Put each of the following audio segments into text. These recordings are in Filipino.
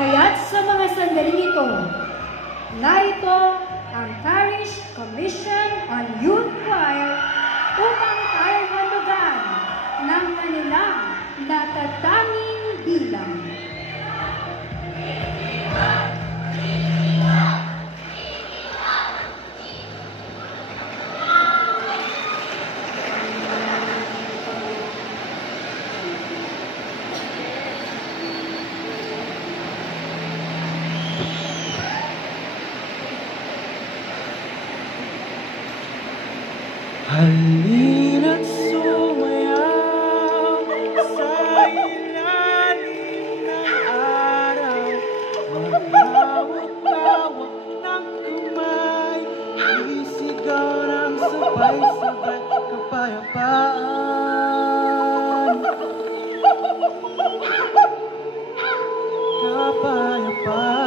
Kaya't sa mga sandaling ito, narito ang Parish Commission on Youth Choir upang tayo handugan ng kanilang natatanging bilang. Halina't sumayaw sa ilalim ng araw, maghawak-hawak ng kamay, isigaw ng sabay-sabay kapayapaan. Kapayapaan.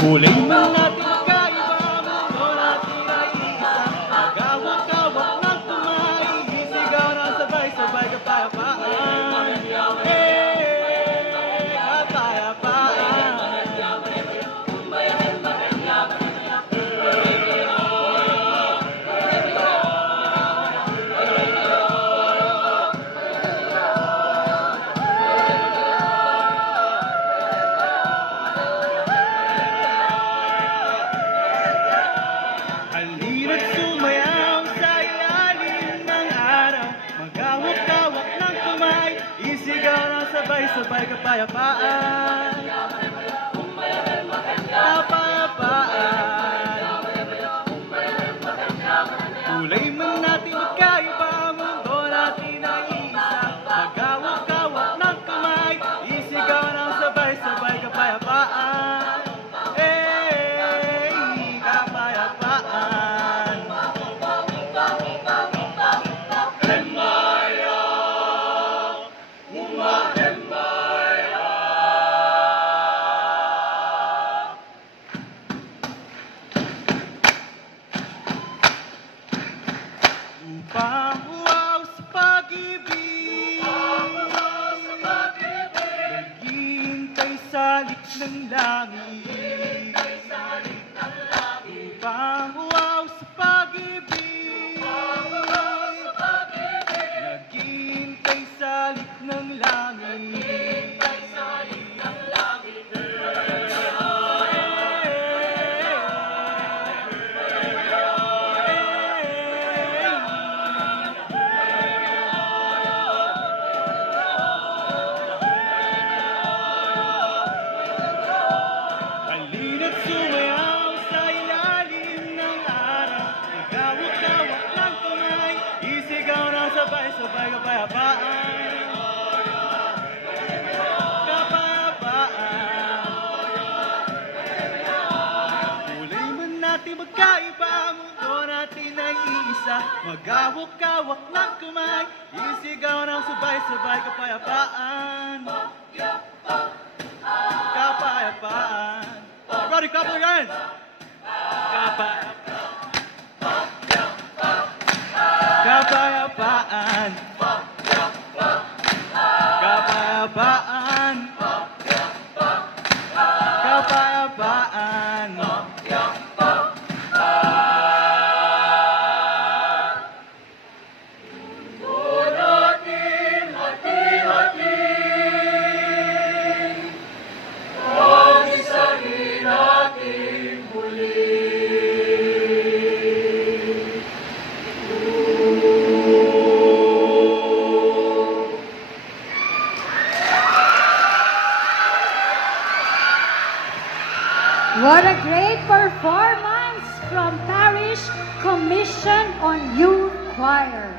Huling man natin magkaiba, mundo natin ay isa. Magawak-awak ng tumay, isigaw ng sabay-sabay kapayapaan. Kapayapaan. Halina't sumayaw sa ilalim ng araw, maghawak-hawak ng kamay, isigaw ng sabay-sabay kapayapaan. Kapayapaan. Kulay man natin magkaiba, mundo natin ay isa. Maghawak-hawak ng kamay, isigaw ng sabay-sabay kapayapaan. Upaw sa pag-ibig, naghihintay sa likod ng langit. Upaw sa pag-ibig, naghihintay sa likod ng langit. Halina't sumayaw sa ilalim ng araw, maghawak-hawak ng kamay, isigaw ng sabay-sabay kapayapaan. Kapayapaan. Kulay man natin magkaiba, mundo natin ay iisa. Maghawak-hawak ng kamay, isigaw ng sabay-sabay kapayapaan. Kapayapaan. Everybody clap your hands. Kapayapaan. Kapayapaan. Kapayapaan. What a great performance from Parish Commission on Youth Choir.